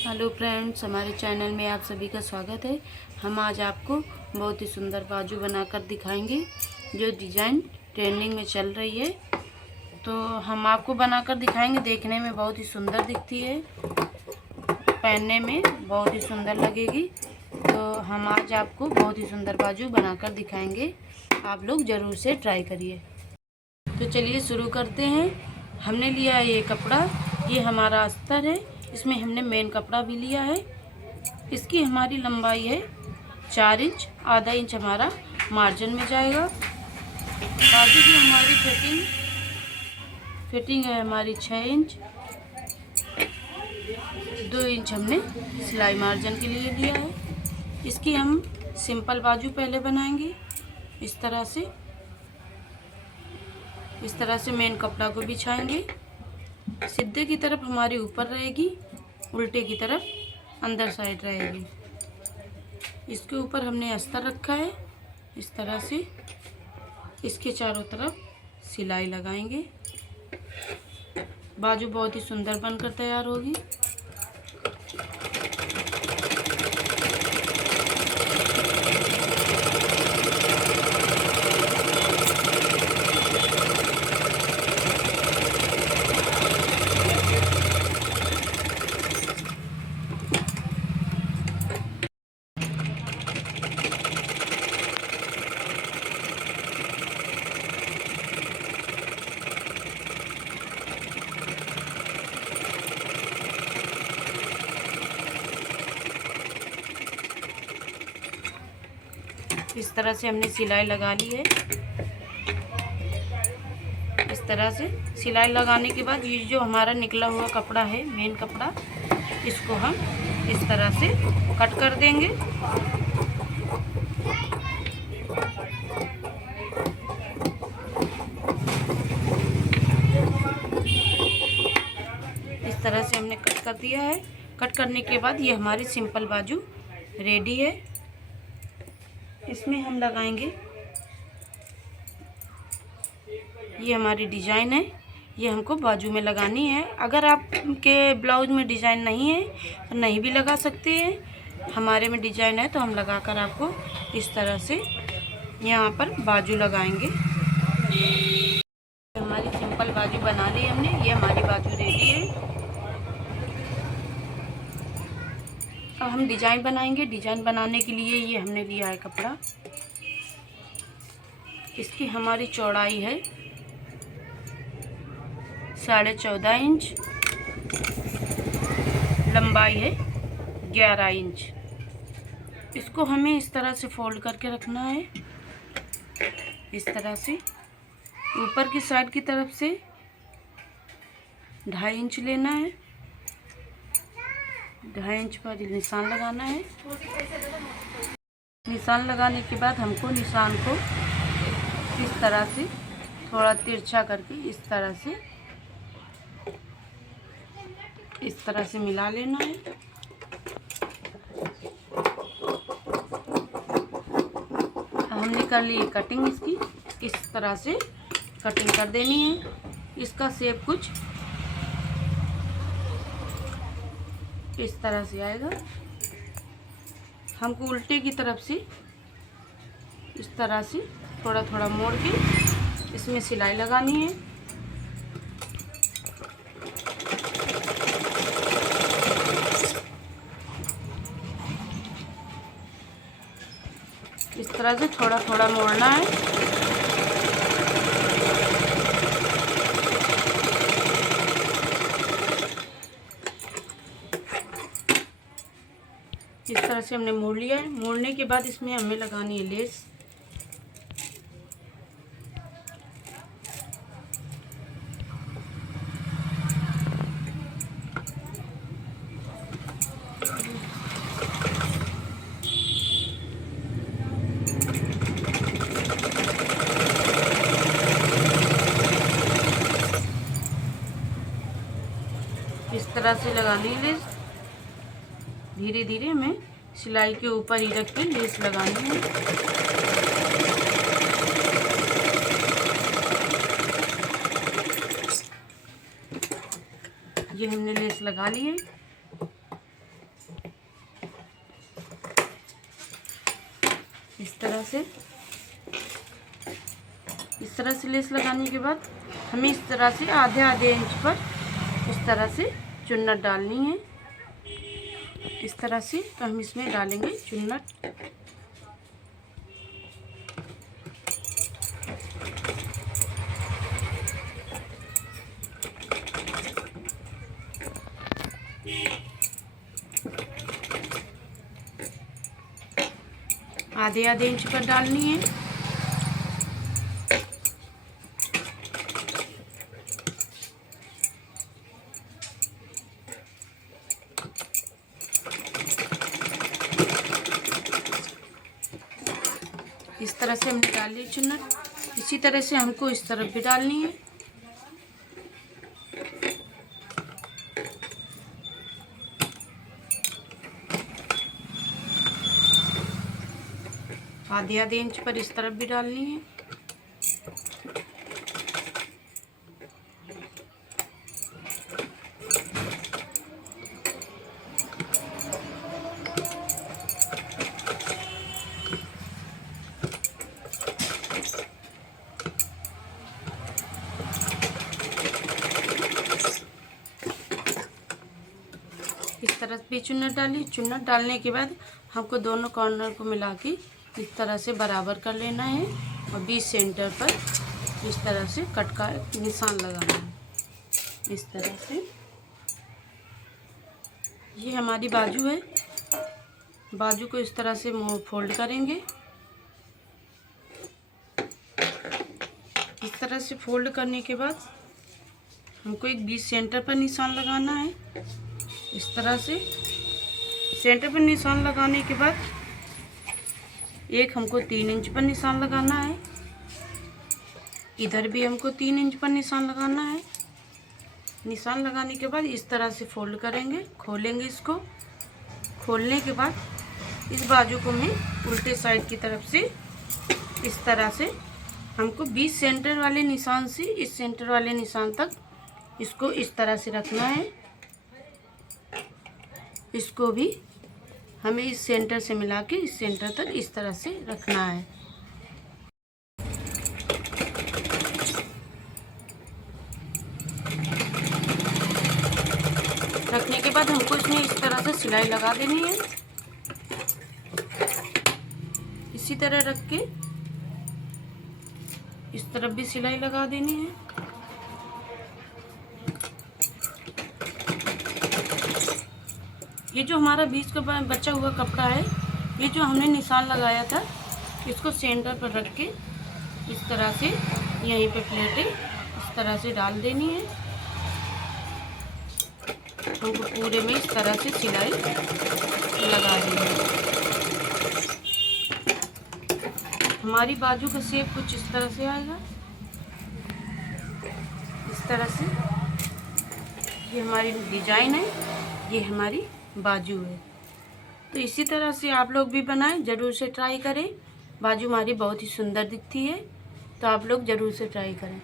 Hello friends, हमारे channel में आप सभी का स्वागत है। हम आज आपको बहुत ही सुंदर बाजू बनाकर दिखाएंगे जो डिज़ाइन ट्रेंडिंग में चल रही है। तो हम आपको बनाकर दिखाएंगे। देखने में बहुत ही सुंदर दिखती है, पहनने में बहुत ही सुंदर लगेगी। तो हम आज आपको बहुत ही सुंदर बाजू बनाकर दिखाएंगे, आप लोग ज़रूर से ट्राई करिए। तो चलिए शुरू करते हैं। हमने लिया है ये कपड़ा, ये हमारा अस्तर है। इसमें हमने मेन कपड़ा भी लिया है। इसकी हमारी लंबाई है 4 इंच, आधा इंच हमारा मार्जिन में जाएगा। बाजू की हमारी फिटिंग है हमारी 6 इंच। 2 इंच हमने सिलाई मार्जिन के लिए लिया है। इसकी हम सिंपल बाजू पहले बनाएंगे। इस तरह से मेन कपड़ा को बिछाएंगे। सीधे की तरफ हमारी ऊपर रहेगी, उल्टे की तरफ अंदर साइड रहेगी। इसके ऊपर हमने अस्तर रखा है। इस तरह से इसके चारों तरफ सिलाई लगाएंगे। बाजू बहुत ही सुंदर बनकर तैयार होगी। इस तरह से हमने सिलाई लगा ली है। इस तरह से सिलाई लगाने के बाद ये जो हमारा निकला हुआ कपड़ा है, मेन कपड़ा, इसको हम इस तरह से कट कर देंगे। इस तरह से हमने कट कर दिया है। कट करने के बाद ये हमारी सिंपल बाजू रेडी है। इसमें हम लगाएंगे, ये हमारी डिज़ाइन है, ये हमको बाजू में लगानी है। अगर आपके ब्लाउज में डिज़ाइन नहीं है तो नहीं भी लगा सकते हैं। हमारे में डिज़ाइन है तो हम लगाकर आपको इस तरह से यहाँ पर बाजू लगाएंगे। हमारी सिंपल बाजू बना ली हमने, ये हमारी बाजू रेडी है। अब हम डिज़ाइन बनाएंगे। डिज़ाइन बनाने के लिए ये हमने लिया है कपड़ा। इसकी हमारी चौड़ाई है 14.5 इंच, लंबाई है 11 इंच। इसको हमें इस तरह से फोल्ड करके रखना है। इस तरह से ऊपर की साइड की तरफ से 2.5 इंच लेना है। 2.5 इंच पर निशान लगाना है। निशान लगाने के बाद हमको निशान को इस तरह से थोड़ा तिरछा करके इस तरह से मिला लेना है। हमने कर ली कटिंग। इसकी इस तरह से कटिंग कर देनी है। इसका शेप कुछ इस तरह से आएगा। हमको उल्टे की तरफ से इस तरह से थोड़ा थोड़ा मोड़ के इसमें सिलाई लगानी है। इस तरह से थोड़ा थोड़ा मोड़ना है। इस तरह से हमने मोड़ लिया है। मोड़ने के बाद इसमें हमें लगानी है लेस। इस तरह से लगानी है लेस। धीरे धीरे हमें सिलाई के ऊपर ही रख के लेस लगानी है। ये हमने लेस लगा ली है। तरह से लेस लगाने के बाद हमें इस तरह से आधे आधे इंच पर इस तरह से चुन्नट डालनी है। इस तरह से तो हम इसमें डालेंगे चुन्नट। आधे आधे इंच पर डालनी है। इस तरह से हमने डाल ली चुन्नट। इसी तरह से हमको इस तरफ भी डालनी है। आधे आधे इंच पर इस तरफ भी डालनी है। इस तरफ भी चुन्नट डाली। चुन्नट डालने के बाद हमको दोनों कॉर्नर को मिला के इस तरह से बराबर कर लेना है और बीच सेंटर पर इस तरह से कट का निशान लगाना है। इस तरह से ये हमारी बाजू है। बाजू को इस तरह से फोल्ड करेंगे। इस तरह से फोल्ड करने के बाद हमको एक बीच सेंटर पर निशान लगाना है। इस तरह से सेंटर पर निशान लगाने के बाद एक हमको 3 इंच पर निशान लगाना है। इधर भी हमको 3 इंच पर निशान लगाना है। निशान लगाने के बाद इस तरह से फोल्ड करेंगे, खोलेंगे। इसको खोलने के बाद इस बाजू को मैं उल्टे साइड की तरफ से इस तरह से हमको बीच सेंटर वाले निशान से इस सेंटर वाले निशान तक इसको इस तरह से रखना है। इसको भी हमें इस सेंटर से मिला के इस सेंटर तक इस तरह से रखना है। रखने के बाद हमको इसमें इस तरह से सिलाई लगा देनी है। इसी तरह रख के इस तरफ भी सिलाई लगा देनी है। ये जो हमारा बीच का बचा हुआ कपड़ा है, ये जो हमने निशान लगाया था, इसको सेंटर पर रख के इस तरह से यहीं पे प्लेटें इस तरह से डाल देनी है। हमको पूरे में इस तरह से सिलाई लगा देनी है। हमारी बाजू का शेप कुछ इस तरह से आएगा। इस तरह से ये हमारी डिजाइन है, ये हमारी बाजू है। तो इसी तरह से आप लोग भी बनाएं, ज़रूर से ट्राई करें। बाजू हमारी बहुत ही सुंदर दिखती है, तो आप लोग ज़रूर से ट्राई करें।